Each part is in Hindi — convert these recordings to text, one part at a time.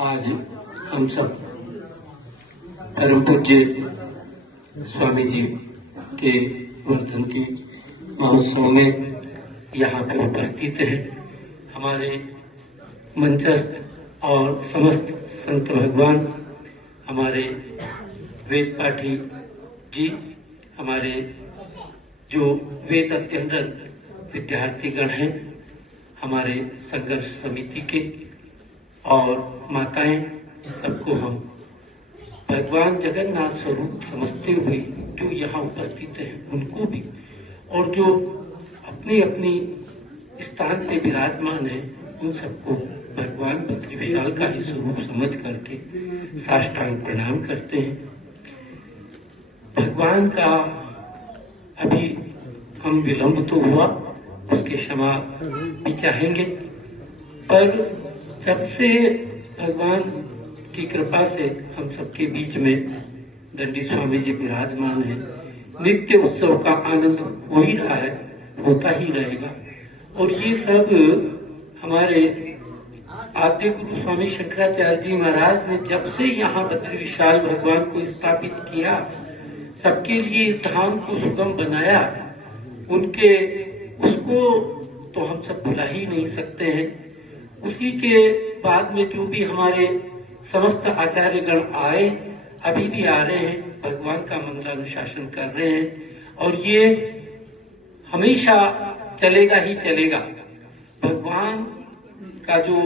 आज हम सब परम पूज्य स्वामी जी के वर्धंती महोत्सव में यहाँ पे उपस्थित हैं। हमारे मंचस्थ और समस्त संत भगवान, हमारे वेद पाठी जी, हमारे जो वेद अध्ययनरत विद्यार्थीगण हैं, हमारे संघर्ष समिति के और माताएं, सबको हम भगवान जगन्नाथ स्वरूप समझते हुए जो यहाँ उपस्थित हैं उनको भी, और जो अपनी अपनी स्थान पे विराजमान है उन सबको भगवान बद्री विशाल का ही स्वरूप समझ करके साष्टांग प्रणाम करते हैं। भगवान का अभी हम विलंब तो हुआ, उसके क्षमा भी चाहेंगे, पर जब से भगवान की कृपा से हम सबके बीच में दंडी स्वामी जी विराजमान हैं, नित्य उत्सव का आनंद हो ही रहा है, होता ही रहेगा। और ये सब हमारे आद्य गुरु स्वामी शंकराचार्य जी महाराज ने जब से यहाँ बद्री विशाल भगवान को स्थापित किया, सबके लिए धाम को सुगम बनाया, उनके उसको तो हम सब भुला ही नहीं सकते हैं। उसी के बाद में जो भी हमारे समस्त आचार्यगण आए, अभी भी आ रहे हैं, भगवान का मंगलानुशासन कर रहे हैं, और ये हमेशा चलेगा ही चलेगा। भगवान का जो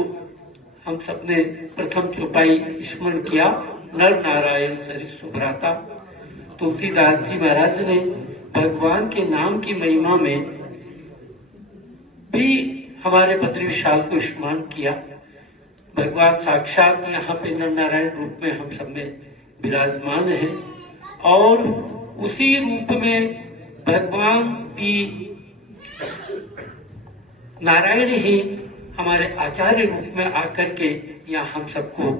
हम सबने प्रथम चौपाई स्मरण किया, नर नारायण सरिस सुभ्राता, तुलसीदास जी महाराज ने भगवान के नाम की महिमा में भी हमारे बद्री विशाल को स्मरण किया। भगवान साक्षात यहाँ पे नर नारायण रूप में हम सब में विराजमान है, और उसी रूप में भगवान भी नारायण ही हमारे आचार्य रूप में आकर के यहाँ हम सबको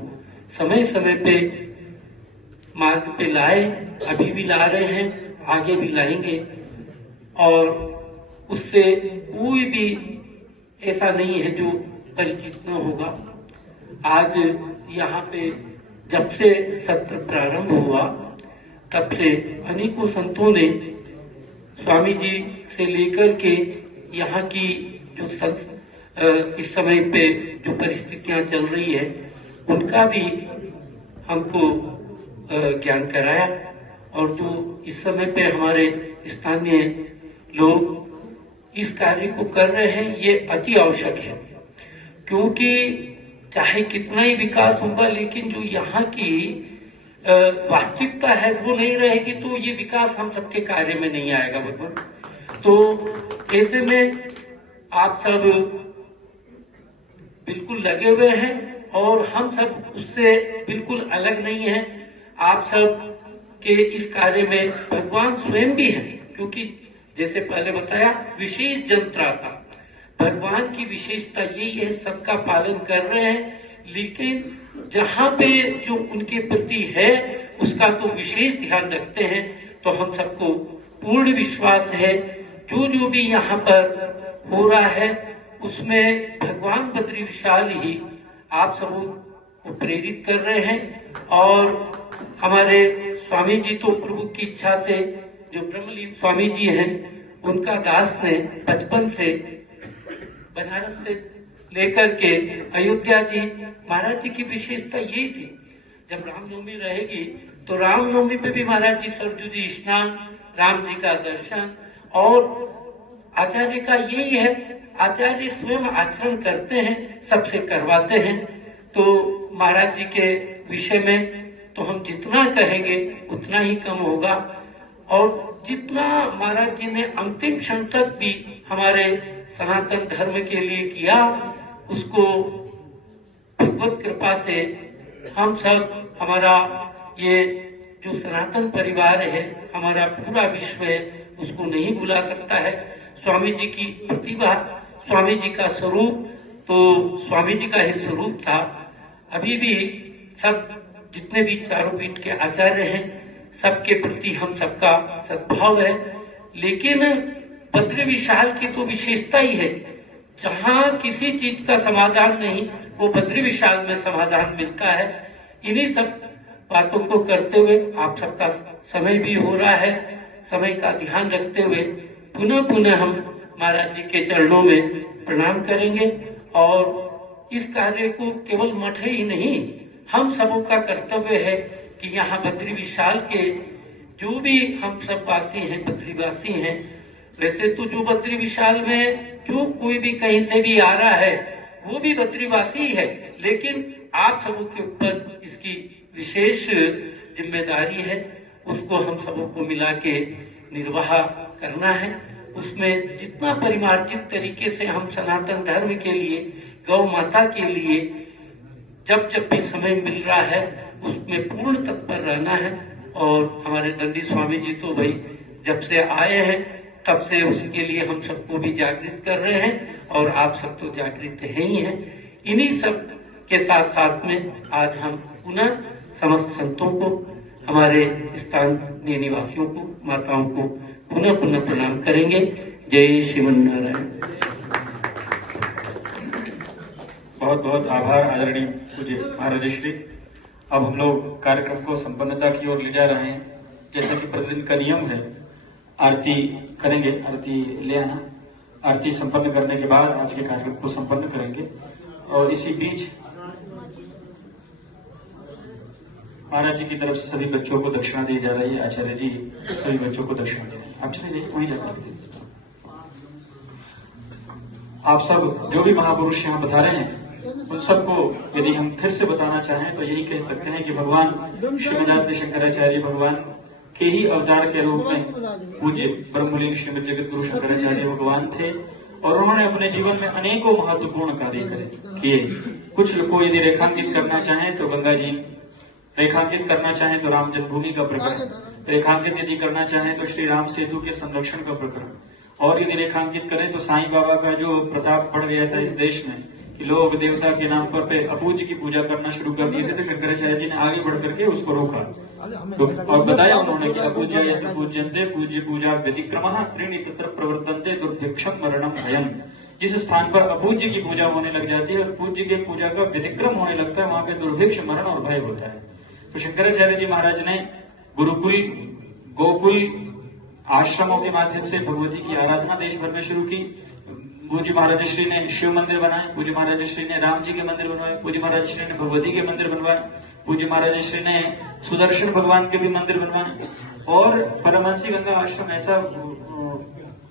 समय समय पे मार्ग पे लाए, अभी भी ला रहे हैं, आगे भी लाएंगे। और उससे कोई भी ऐसा नहीं है जो परिचित न होगा। आज यहाँ पे जब से सत्र प्रारंभ हुआ, तब से अनेकों संतों ने स्वामी जी से लेकर के यहाँ की जो इस समय पे जो परिस्थितियां चल रही है उनका भी हमको ज्ञान कराया। और जो इस समय पे हमारे स्थानीय लोग इस कार्य को कर रहे हैं, ये अति आवश्यक है, क्योंकि चाहे कितना ही विकास होगा, लेकिन जो यहाँ की वास्तविकता है वो नहीं रहेगी तो ये विकास हम सबके कार्य में नहीं आएगा भगवान। तो ऐसे में आप सब बिल्कुल लगे हुए हैं, और हम सब उससे बिल्कुल अलग नहीं हैं। आप सब के इस कार्य में भगवान स्वयं भी है, क्योंकि जैसे पहले बताया, विशेष जंत्राता, भगवान की विशेषता यही है, सबका पालन कर रहे हैं, लेकिन जहाँ पे जो उनके प्रति है उसका तो विशेष ध्यान रखते हैं। तो हम सबको पूर्ण विश्वास है जो जो भी यहाँ पर हो रहा है उसमें भगवान बद्री विशाल ही आप सबों को प्रेरित कर रहे हैं। और हमारे स्वामी जी तो प्रभु की इच्छा से, जो ब्रह्मलीन स्वामी जी हैं, उनका दास ने बचपन से बनारस से लेकर के अयोध्या जी, महाराज जी की विशेषता यही थी, जब रामनवमी रहेगी तो रामनवमी पे भी महाराज जी सरजू जी स्नान, राम जी का दर्शन, और आचार्य का यही है, आचार्य स्वयं आचरण करते हैं, सबसे करवाते हैं। तो महाराज जी के विषय में तो हम जितना कहेंगे उतना ही कम होगा, और जितना महाराज जी ने अंतिम क्षण तक भी हमारे सनातन धर्म के लिए किया, उसको भगवत कृपा से हम सब, हमारा ये जो सनातन परिवार है, हमारा पूरा विश्व है, उसको नहीं भुला सकता है। स्वामी जी की प्रतिभा, स्वामी जी का स्वरूप तो स्वामी जी का ही स्वरूप था। अभी भी सब जितने भी चारों पीठ के आचार्य हैं, सबके प्रति हम सबका सद्भाव है, लेकिन बद्री विशाल की तो विशेषता ही है, जहाँ किसी चीज का समाधान नहीं, वो बद्री विशाल में समाधान मिलता है। इन्हीं सब बातों को करते हुए आप सबका समय भी हो रहा है, समय का ध्यान रखते हुए पुनः पुनः हम महाराज जी के चरणों में प्रणाम करेंगे। और इस कार्य को केवल मठ ही नहीं, हम सबों का कर्तव्य है कि यहाँ बद्री विशाल के जो भी हम सब वासी हैं, बद्रीवासी हैं, वैसे तो जो बद्री विशाल में जो कोई भी कहीं से भी आ रहा है वो भी बद्रीवासी है, लेकिन आप सबों के ऊपर इसकी विशेष जिम्मेदारी है, उसको हम सबों को मिला के निर्वाह करना है। उसमें जितना परिमार्जित तरीके से हम सनातन धर्म के लिए, गौ माता के लिए जब जब भी समय मिल रहा है उसमें पूर्ण तत्पर रहना है। और हमारे दंडी स्वामी जी तो भाई जब से आए हैं तब से उसके लिए हम सबको भी जागृत कर रहे हैं, और आप सब तो जागृत हैं ही हैं। इन्हीं सब के साथ साथ में आज हम पुनः समस्त संतों को, हमारे स्थानीय निवासियों को, माताओं को पुनः पुनः प्रणाम करेंगे। जय श्रीमन नारायण। बहुत बहुत आभार आदरणीय पूज्य महाराज श्री। अब हम लोग कार्यक्रम को संपन्नता की ओर ले जा रहे हैं। जैसा कि प्रतिदिन का नियम है, आरती करेंगे, आरती ले आना। आरती संपन्न करने के बाद आज के कार्यक्रम को संपन्न करेंगे। और इसी बीच महाराज जी की तरफ से सभी बच्चों को दक्षिणा दी जा रही है। आचार्य जी सभी बच्चों को दक्षिणा दे रहे हैं। आप चले जाइए, वहीं जाकर आप सब जो भी महापुरुष यहाँ बता रहे हैं उन सबको यदि हम फिर से बताना चाहें तो यही कह सकते हैं कि भगवान श्रीमदाद्य शंकराचार्य भगवान के ही अवतार के रूप में पूज्य ब्रह्मलीन श्रीमद जगत गुरु शंकराचार्य भगवान थे, और उन्होंने अपने जीवन में अनेकों महत्वपूर्ण कार्य किए। कुछ को यदि रेखांकित करना चाहें तो गंगा जी, रेखांकित करना चाहें तो राम जन्मभूमि का प्रकरण, रेखांकित यदि करना चाहें तो श्री राम सेतु के संरक्षण का प्रकरण, और यदि रेखांकित करें तो साईं बाबा का जो प्रताप बढ़ गया था इस देश में कि लोग देवता के नाम पर पे अपूज्य की पूजा करना शुरू कर दिए थे, तो शंकराचार्य जी ने आगे बढ़ करके उसको रोका। तो और बताया उन्होंने कि अपूज्य यत्र पूज्यन्ते पूज्य पूजा व्यतिक्रमः त्रीणि तत्र प्रवर्तन्ते दुर्भिक्षम मरणम भयम। जिस स्थान पर अपूज्य की पूजा होने लग जाती है और पूज्य की पूजा का व्यतिक्रम होने लगता है, वहां पे दुर्भिक्ष, मरण और भय होता है। तो शंकराचार्य जी महाराज ने गुरुकुल, गोकुल आश्रमों के माध्यम से भगवती की आराधना देश भर में शुरू की। पूज्य महाराज श्री ने शिव मंदिर बनाए, पूज्य महाराज श्री ने राम जी के मंदिर बनवाए, पूज्य महाराज श्री ने भगवती के मंदिर बनवाए, पूज्य महाराज श्री ने सुदर्शन भगवान के भी मंदिर बनवाए। और परमहंसी गंगा आश्रम ऐसा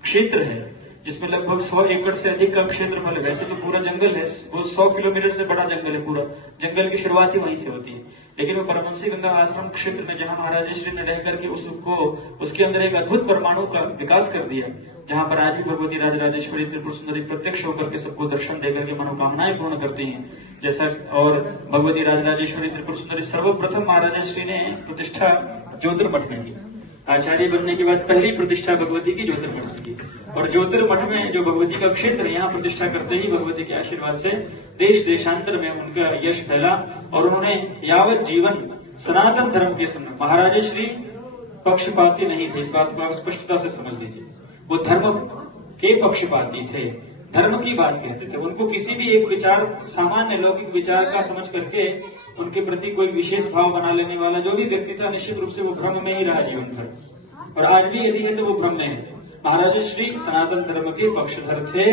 क्षेत्र है जिसमें लगभग 100 एकड़ से अधिक का क्षेत्रफल है। वैसे तो पूरा जंगल है, वो 100 किलोमीटर से बड़ा जंगल है, पूरा जंगल की शुरुआत ही वहीं से होती है। लेकिन वो परमहंसी गंगा आश्रम क्षेत्र में जहां महाराज श्री ने रह करके उसके अंदर एक अद्भुत परमाणु का विकास कर दिया, जहां पर आज भी भगवती राजराजेश्वरी त्रिपुर सुंदरी प्रत्यक्ष होकर के सबको दर्शन देकर के मनोकामनाएं पूर्ण करती हैं। जैसा और भगवती राजराजेश्वरी त्रिपुर सुंदरी सर्वप्रथम महाराज श्री ने प्रतिष्ठा ज्योतिर्मठ में की। आचार्य बनने के बाद पहली प्रतिष्ठा भगवती की ज्योतिर्मठ में की, और ज्योतिर्मठ में जो भगवती का क्षेत्र है, यहाँ प्रतिष्ठा करते ही भगवती के आशीर्वाद से देश देशांतर में उनका यश फैला, और उन्होंने यावत जीवन सनातन धर्म के समय महाराज श्री पक्षपाती नहीं थे। इस बात को आप स्पष्टता से समझ लीजिए, वो धर्म के पक्षपाती थे, धर्म की बात कहते थे। उनको किसी भी एक विचार, सामान्य लौकिक विचार का समझ करके उनके प्रति कोई विशेष भाव बना लेने वाला जो भी व्यक्ति था, निश्चित रूप से वो भ्रम में ही रहा जीवन भर, और आज भी यदि है तो वो भ्रम में है। महाराज श्री सनातन धर्म के पक्षधर थे,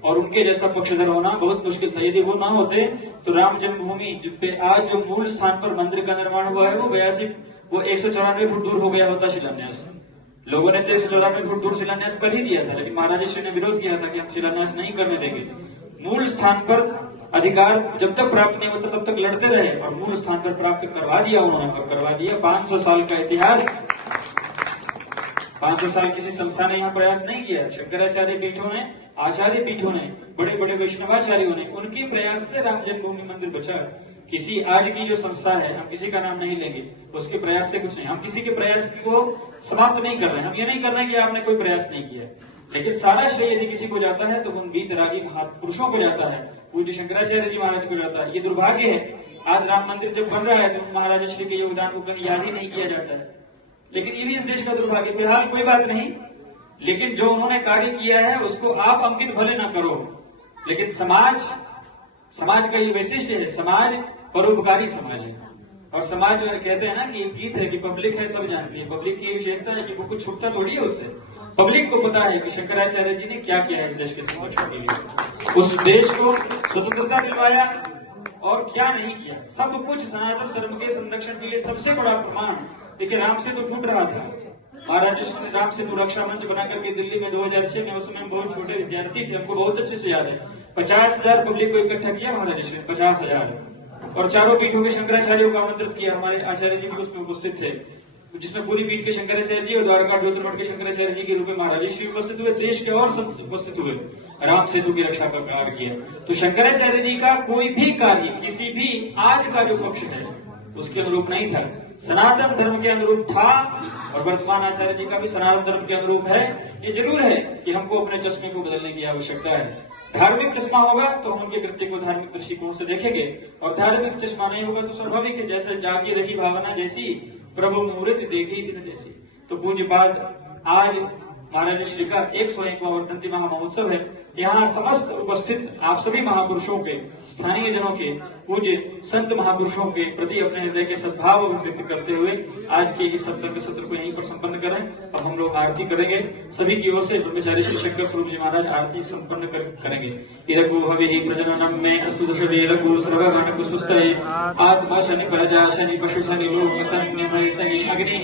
और उनके जैसा पक्षधर होना बहुत मुश्किल था। यदि वो ना होते तो राम जन्मभूमि पे आज जो मूल स्थान पर मंदिर का निर्माण हुआ है वो 194 फुट दूर हो गया होता शिलान्यास। लोगों ने तो 194 फुट दूर शिलान्यास कर ही दिया था, लेकिन महाराज श्री ने विरोध किया था कि हम शिलान्यास नहीं करने देंगे। मूल स्थान पर अधिकार जब तक प्राप्त नहीं होता तब तक लड़ते रहे, और मूल स्थान पर प्राप्त करवा दिया उन्होंने, और करवा दिया। 500 साल का इतिहास, 500 साल किसी संस्था ने यहाँ प्रयास नहीं किया। शंकराचार्य पीठों ने, आचार्य पीठों ने, बड़े बड़े वैष्णवाचार्यों ने, उनके प्रयास से राम जन्मभूमि मंदिर बचा। किसी आज की जो संस्था है, हम किसी का नाम नहीं लेंगे, उसके प्रयास से कुछ नहीं। हम किसी के प्रयास को समाप्त नहीं कर रहे हैं। हम ये नहीं कर रहे हैं कि आपने कोई प्रयास नहीं किया, लेकिन सारा श्रेय यदि किसी को जाता है तो उन वीतरागी महापुरुषों को जाता है, पूज्य शंकराचार्य जी महाराज को जाता है। ये दुर्भाग्य है, आज राम मंदिर जब बन रहा है तो महाराज श्री के योगदान को कहीं याद ही नहीं किया जाता है। लेकिन ये भी इस देश का दुर्भाग्य। फिलहाल कोई बात नहीं, लेकिन जो उन्होंने कार्य किया है उसको आप अंकित भले ना करो, लेकिन समाज समाज का ये वैशिष्ट्य है, समाज परोपकारी समाज है। और समाज कहते हैं ना कि गीत है कि पब्लिक है सब जानती है। पब्लिक की विशेषता है कि वो कुछ छुपता थोड़ी है उससे। पब्लिक को पता है कि शंकराचार्य जी ने क्या किया है इस देश के समाज के लिए, उस देश को स्वतंत्रता दिलवाया और क्या नहीं किया, सब कुछ सनातन धर्म के संरक्षण के लिए। सबसे बड़ा प्रमाण देखिए, राम सेतु टूट रहा था, महाराज कृष्ण ने राम सेतु रक्षा मंच बना करके दिल्ली में 2006 में, उस समय हम बहुत छोटे विद्यार्थी थे, हमको बहुत अच्छे से याद है, 50,000 पब्लिक को इकट्ठा किया महाराज कृष्ण ने, 50,000, और चारों पीठों के शंकराचार्यों का आमंत्रित किया। हमारे आचार्य जी भी उसमें उपस्थित थे, जिसमें पूरी पीठ के शंकराचार्य जी और द्वारका ज्योतिर्मठ के शंकराचार्य जी के रूप में महाराज श्री उपस्थित हुए, देश के और सब उपस्थित हुए, राम सेतु की रक्षा का कार्य किया। तो शंकराचार्य जी का कोई भी कार्य किसी भी आज का जो पक्ष है उसके अनुरूप नहीं था, सनातन धर्म के अनुरूप था। और वर्तमान आचार्य जी का भी सनातन धर्म के अनुरूप है। ये जरूर है कि हमको अपने चश्मे को बदलने की आवश्यकता है। धार्मिक चश्मा होगा तो हम उनके कृत्य को धार्मिक दृष्टिकोण से देखेंगे, और धार्मिक चश्मा नहीं होगा तो स्वाभाविक है, जैसे जागी रही भावना जैसी प्रभु मुहूर्त देखी दिन जैसी। तो पूज्यपाद आज महाराज श्री का 101वां वर्धंती महामहोत्सव है। यहाँ समस्त उपस्थित आप सभी महापुरुषों के, स्थानीय जनों के, पूज्य संत महापुरुषों के प्रति अपने हृदय के सद्भाव व्यक्त करते हुए आज के इस सत्संग सत्र को यहीं पर संपन्न करें। अब हम लोग आरती करेंगे, सभी की ओर से ब्रह्मचारी श्री शंकर स्वरूप जी महाराज आरती संपन्न करेंगे। इरगु हवि प्रजननम में असुदशवे लघु सर्वगण पुष्पस्तये आत्मा शनि प्रजा शनि पशु शनि लोक शनि अग्नि